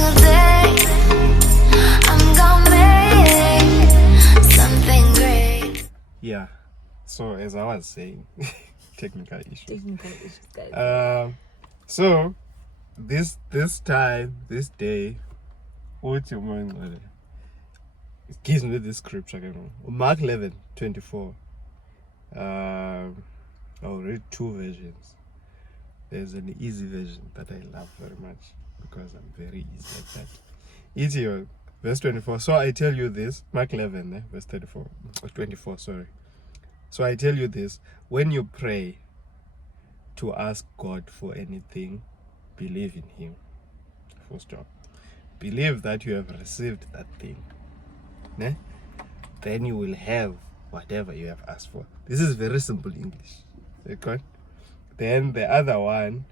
single day I'm gonna make something great. Yeah. So as I was saying, technical issues. Technical issues, guys. So this day, what you mean? It gives me this scripture, you know. Mark 11:24. I'll read two versions. There's an easy version that I love very much because I'm very easy like that. It's here, verse 24. So I tell you this, Mark 11, verse 24, sorry. So I tell you this, when you pray to ask God for anything, believe in Him. Full stop. Believe that you have received that thing. Ne? Then you will have whatever you have asked for. This is very simple English. Okay? Then the other one,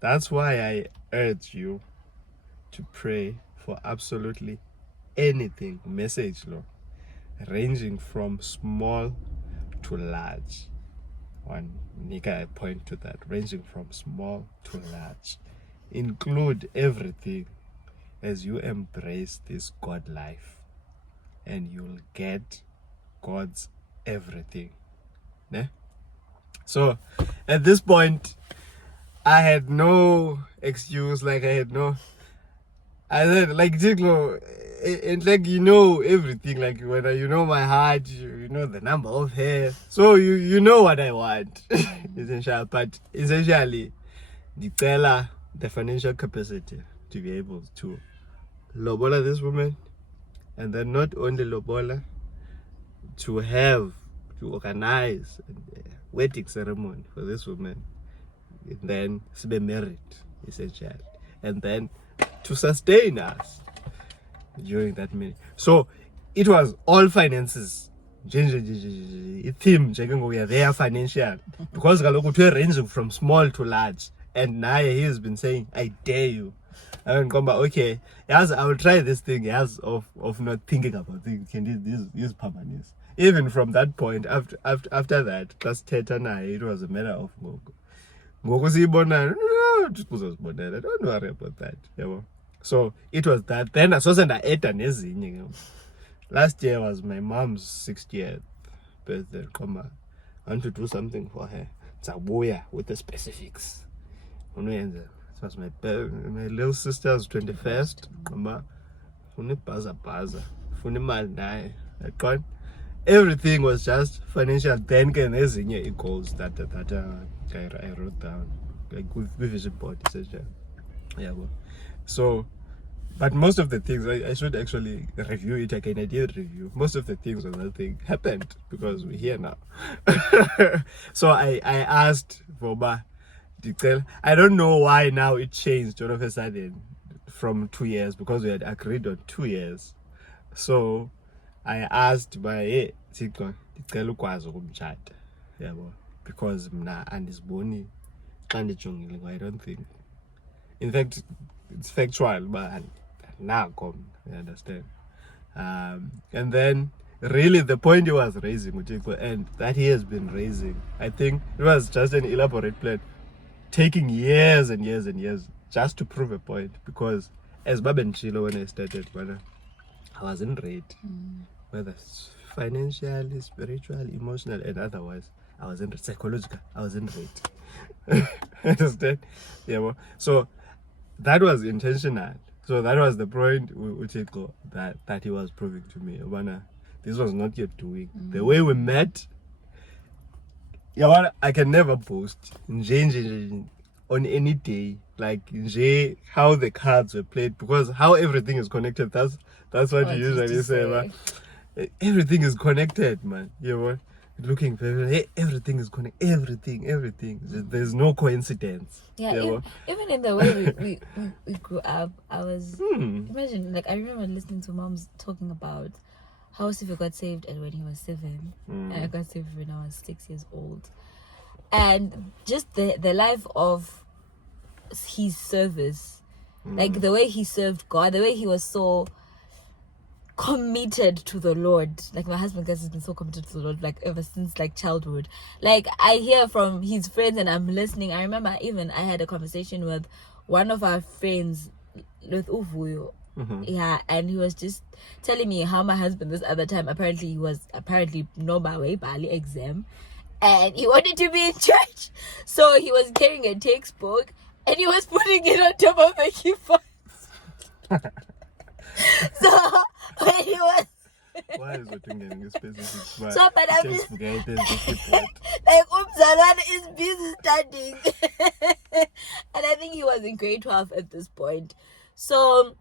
that's why I urge you to pray for absolutely anything, message law, ranging from small to large. One nigga, I point to that, ranging from small to large. Include everything as you embrace this God life, and you'll get God's everything. Ne? So at this point, I had no excuse. I said, like, Jiglo, and like, you know everything. Like, when you know my heart, you know the number of hair. So you know what I want, essentially. But essentially, the financial capacity to be able to lobola this woman, and then not only lobola, to organize a wedding ceremony for this woman, and then to be married, essentially, and then to sustain us during that minute. So it was all finances. Theme they are financial because we're ranging from small to large, and now he has been saying, I dare you. I mean, okay, yes, I will try this thing, yes, of not thinking about things. These permanents. Even from that point, after that, plus Teta, it was a matter of don't worry about that. So it was that. Then I saw that last year was my mom's 60th birthday. I want to do something for her. With the specifics. It was my little sister's 21st. Everything was just financial. Then it goals that I wrote down, like with vision board, essentially. Yeah, well. So, but most of the things I should actually review it again. I did review most of the things on that thing happened because we're here now. So I asked for I don't know why now it changed all of a sudden from 2 years, because we had agreed on 2 years. So I asked my because and is bony I don't think, in fact it's factual, but now come, you understand. And then really the point he was raising, and that he has been raising, I think it was just an elaborate plan taking years and years and years just to prove a point, because as Bab and Chilo, when I started, I wasn't ready, whether it's financially, spiritual, emotional, and otherwise. I wasn't psychological. I wasn't ready. Understand? Yeah. Well, so that was intentional. So that was the point that he was proving to me. This was not your doing. The way we met, I can never boast on any day, like how the cards were played, because how everything is connected. That's what you usually say, man. Everything is connected, man. Looking for everything is connected. Everything. There's no coincidence. Yeah, even in the way we grew up, I was imagine, like, I remember listening to moms talking about how Sifu got saved and when he was 7, and I got saved when I was 6 years old, and just the life of his service, like the way he served God, the way he was so committed to the Lord. Like, my husband has been so committed to the Lord, like, ever since, like, childhood. Like, I hear from his friends and I'm listening. I remember even I had a conversation with one of our friends with Uvuyo. Mm-hmm. Yeah, and he was just telling me how my husband this other time he was no by way Bali exam, and he wanted to be in church, so he was carrying a textbook and he was putting it on top of the keyboard. So when he was Why is it getting a specific? So, but I'm just textbook, I tell the keyboard. like Umzalwana is busy studying. And I think he was in grade 12 at this point. So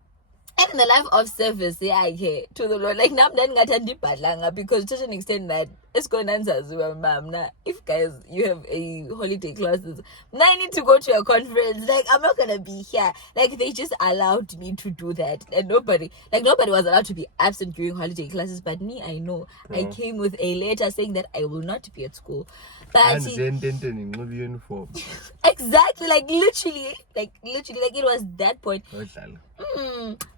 in the life of service, yeah, okay, to the Lord, like now I'm not badlanga, because to an extent that it's going to answer as well, ma'am. Now, if guys you have a holiday classes, now I need to go to a conference. Like I'm not gonna be here. Like they just allowed me to do that, and nobody was allowed to be absent during holiday classes. But me, I know I came with a letter saying that I will not be at school. But And then in the uniform. exactly, like literally, like it was that point.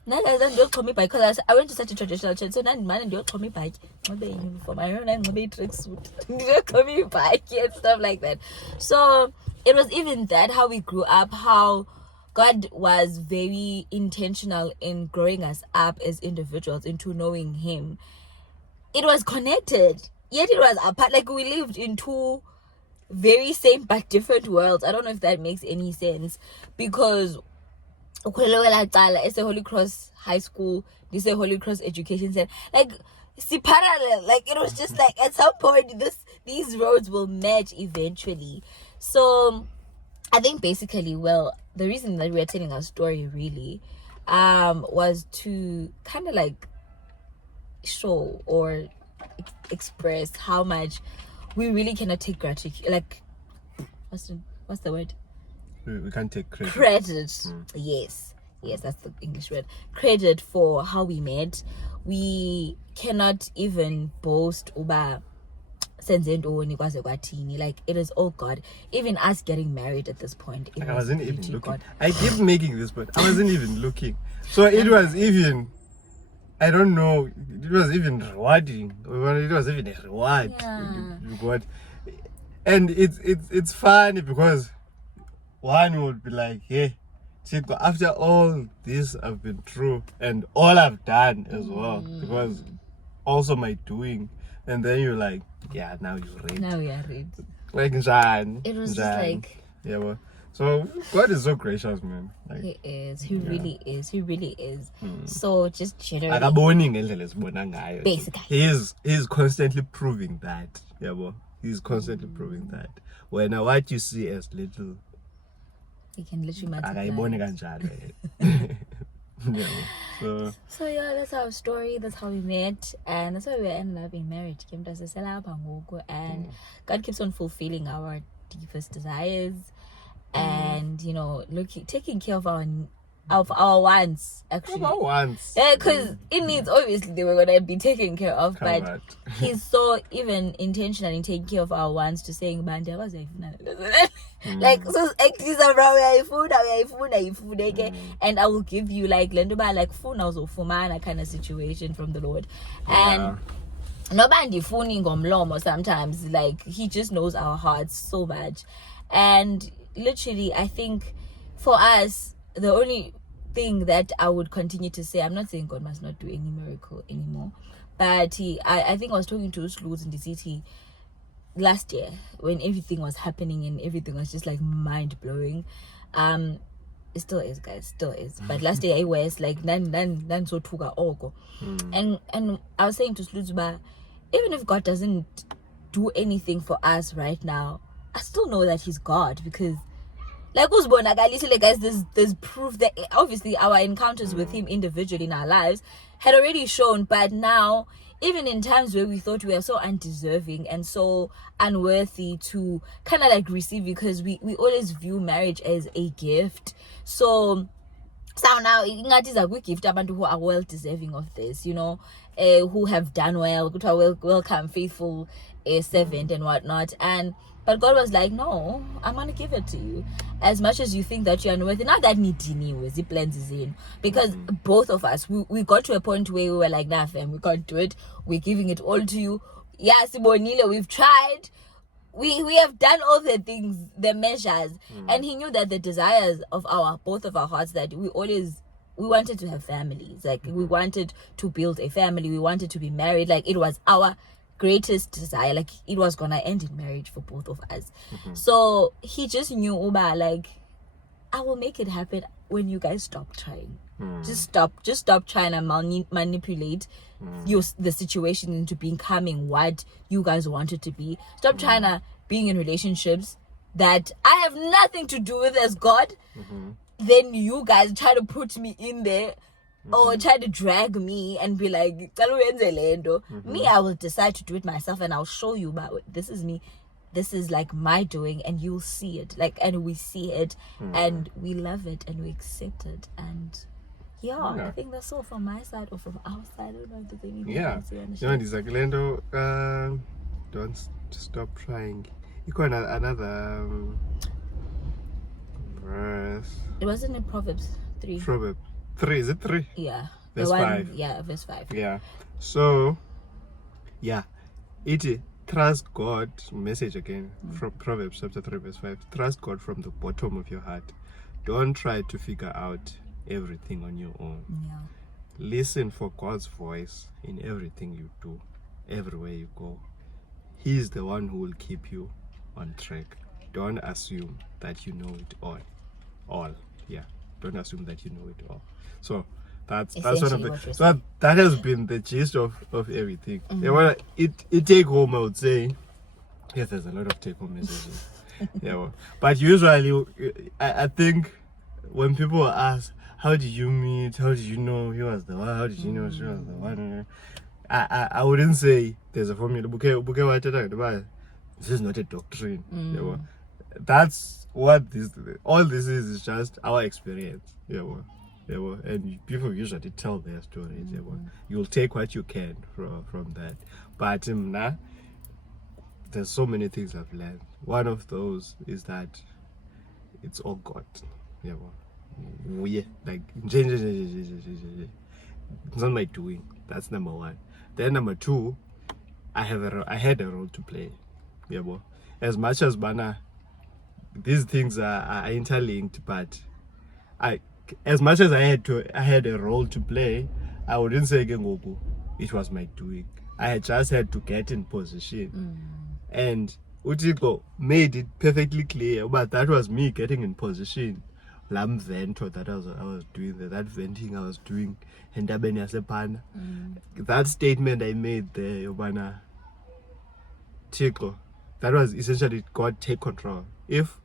Now guys don't call me by, because I went to such a traditional church, so now man don't call me by maybe in uniform. I don't know, maybe tracksuit. Don't call me by and stuff like that. So it was even that how we grew up, how God was very intentional in growing us up as individuals into knowing Him. It was connected, yet it was apart. Like we lived in two very same but different worlds. I don't know if that makes any sense, because it's a Holy Cross High School, this is a Holy Cross Education Center. Like, see, parallel. Like, it was just like at some point these roads will match eventually. So I think basically, well, the reason that we're telling our story really was to kind of like show or express how much we really cannot take gratitude. Like, what's the word? We can't take credit. Yes, that's the English word. Credit for how we met. We cannot even boast uba like it is all God. Even us getting married at this point, I wasn't even looking. God. I keep making this point. I wasn't even looking. So it was even, I don't know, it was even rewarding. It was even a reward. Yeah. You got. And it's funny because one would be like, hey, Chico, after all this I've been through and all I've done as well, because also my doing, and then you're like, yeah, now you're ready. Now we are ready. Like, Jan. It was just like, yeah, well, so God is so gracious, man. Like, He is. He really is. He really is. So just generally, akaboni ngendlela esibona ngayo. Basically. He is constantly proving that. Yeah, well, he's constantly proving that. When what you see as little, He can literally multiply. akayiboni kanjalo. Yeah, So yeah, that's our story. That's how we met, and that's why we ended up being married. And God keeps on fulfilling our deepest desires, and you know, taking care of our wants actually. about once. Yeah, because it needs, obviously they were gonna be taken care of, but Covered. He's so even intentional in taking care of our wants, to saying bande like so okay, and I will give you like lendoba like funa uzofumana kind of situation from the Lord. And nobody funi ngomlomo sometimes, like He just knows our hearts so much. And literally I think for us, the only thing that I would continue to say, I'm not saying God must not do any miracle anymore, but I think I was talking to Sloots in the city last year when everything was happening and everything was just like mind-blowing. It still is, guys, still is. But last year it was like nan so tuga oko. And I was saying to Sloots, but even if God doesn't do anything for us right now, I still know that He's God, because like guys, there's proof that obviously our encounters with Him individually in our lives had already shown. But now, even in times where we thought we were so undeserving and so unworthy to kind of like receive, because we always view marriage as a gift. So now ingathi is a good gift abantu who are well deserving of this, you know, who have done well, who are welcome, faithful servant and whatnot. But God was like, no, I'm going to give it to you. As much as you think that you're unworthy, not that needy was, it blends is in. Because both of us, we got to a point where we were like, nah, fam, we can't do it. We're giving it all to you. Yeah, Sibonile, we've tried. We have done all the things, the measures. And He knew that the desires of both of our hearts, that we always we wanted to have families. Like, we wanted to build a family. We wanted to be married. Like, it was our greatest desire. Like, it was gonna end in marriage for both of us. So he just knew, Uba, like, I will make it happen when you guys stop trying. Just stop trying to manipulate the situation into becoming what you guys want it to be. Stop trying to being in relationships that I have nothing to do with as God. Then you guys try to put me in there or try to drag me and be like, me, I will decide to do it myself, and I'll show you about this is me. This is like my doing, and you'll see it. Like, and we see it, and we love it, and we accept it. And yeah, I think that's all from my side or from our side. I don't know if there's anything else you want to share. It's like, Lendo, don't stop trying. You got another verse. It wasn't in Proverbs 3. Proverb 3, is it 3? Yeah. Verse 5. Yeah, verse 5. Yeah. So, yeah. Trust God, message again from Proverbs chapter 3 verse 5. Trust God from the bottom of your heart. Don't try to figure out everything on your own. Yeah. Listen for God's voice in everything you do, everywhere you go. He's the one who will keep you on track. Don't assume that you know it all. Yeah. Don't assume that you know it all. So that's sort of that has been the gist of everything. It take home, I would say. Yes, there's a lot of take home messages. Yeah, but usually I think when people ask, how did you meet? How did you know he was the one? How did you know she was the one? I wouldn't say there's a formula. This is not a doctrine. Yeah, that's what all this is just our experience. Yeah, and people usually tell their stories. You'll take what you can from that. But there's so many things I've learned. One of those is that it's all God. Like, it's not my doing. That's number one. Then number two, I had a role to play. As much as these things are interlinked, but as much as I had a role to play, I wouldn't say it was my doing. I just had to get in position. And Utiko made it perfectly clear, but that was me getting in position. Lam vento that I was doing that venting I was doing, and that statement I made there, Chico, that was essentially God take control. If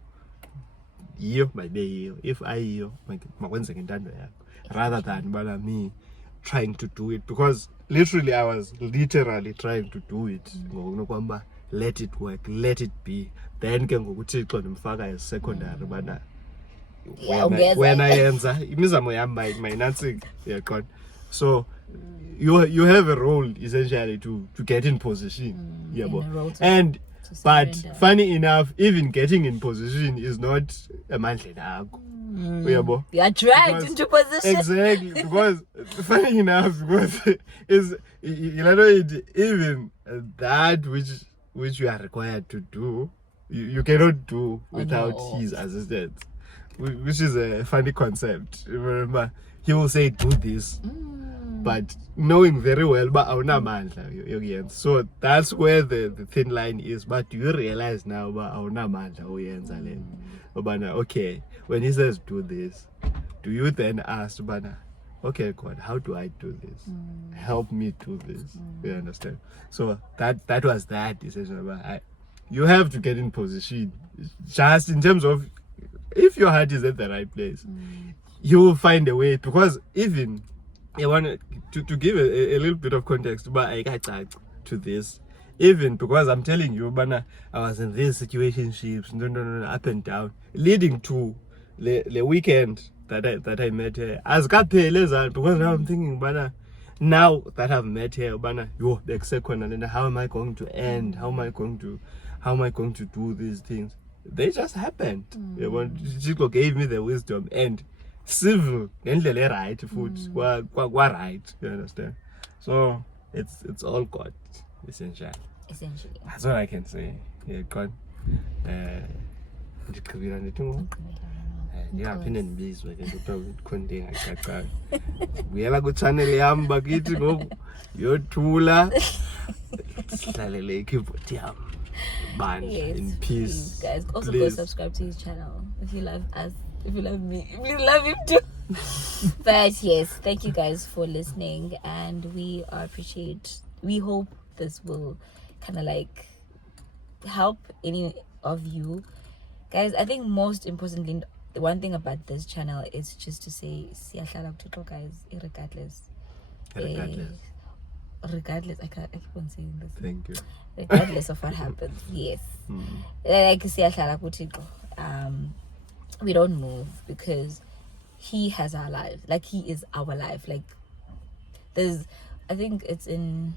you might be you, if I you, rather than me trying to do it, because literally I was literally trying to do it. Let it work, let it be. Then can go to secondary, but when I answer, my nothing. So you have a role essentially to get in position. And but funny enough, even getting in position is not a monthly you are dragged into position. Exactly, because funny enough, because is even that which you are required to do, you cannot do without his assistance, which is a funny concept. Remember, he will say do this, but knowing very well, so that's where the thin line is. But do you realize now, okay, when he says do this, do you then ask, okay, God, how do I do this? Help me do this. You understand? So that was that essentially. You have to get in position, just in terms of if your heart is at the right place, you will find a way. Because even I want to give a little bit of context, but I got to this. Even because I'm telling you, I was in these situationships, up and down, leading to the weekend that I met her. As because now I'm thinking, now that I've met her, how am I going to end? How am I going to do these things? They just happened. Chico gave me the wisdom and civil right food right. You understand? So it's all God, essentially. That's what I can say. Yeah, God. ndingaphinde ndibizwe ke kuthiwa kukho into engacacayo. Buyela kwichannel yam bakithi ngoku yothula sihlalele ikeyboard yam bandla in peace. Guys, also Please. go subscribe to his channel if you love us. If you love me, please love him too. But yes, thank you guys for listening, and we hope this will kind of like help any of you guys. I think most importantly, the one thing about this channel is just to say siyahlala kuThixo, guys, regardless. Regardless, I keep on saying this. Thank you. Regardless of what happens, yes. Like siyahlala kuThixo. We don't move because he has our life. Like he is our life. Like there's, I think it's in,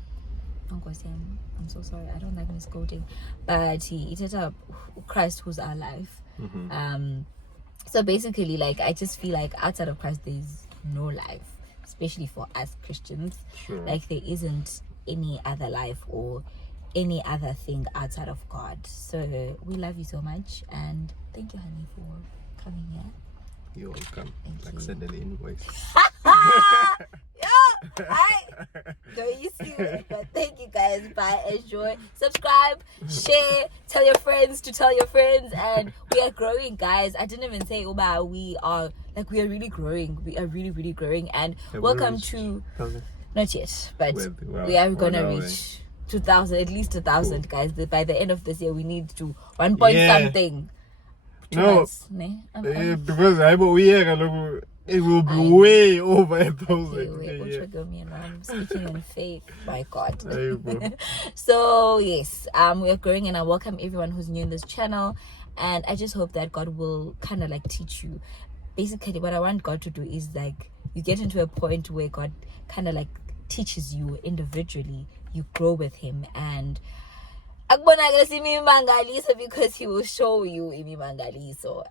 I'm so sorry, I don't like misquoting, but he set up Christ who's our life. So basically, like, I just feel like outside of Christ there's no life, especially for us Christians. Sure. Like there isn't any other life or any other thing outside of God. So we love you so much, and thank you, honey, for coming here. You're welcome. Thank Like you. send an invoice. Don't you see it? But thank you guys. Bye. Enjoy. Subscribe, share, tell your friends to tell your friends. And we are growing, guys. I didn't even say Uba, we are really growing. We are really, really growing. And Have we welcome reached to 1,000? not yet, but Wow. we are gonna Wow, reach 2,000, at least 2,000, guys. By the end of this year, we need to 1 Yeah. something. 2 No. months, ne? Because it will be way over 1,000. I'm speaking in faith, my God. There you go. So yes, we are growing, and I welcome everyone who's new in this channel, and I just hope that God will kind of like teach you. Basically, what I want God to do is like you get into a point where God kind of like teaches you individually, you grow with him, and because he will show you imimangaliso.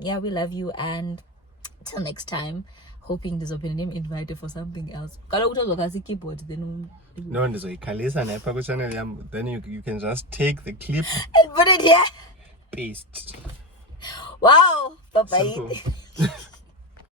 Yeah, we love you, and till next time, hoping there's open name invited for something else. Keyboard, then No, ndizoyikhalisa napha kwichannel yam. Then you can just take the clip, and put it here. paste. Wow, bye bye. Simple.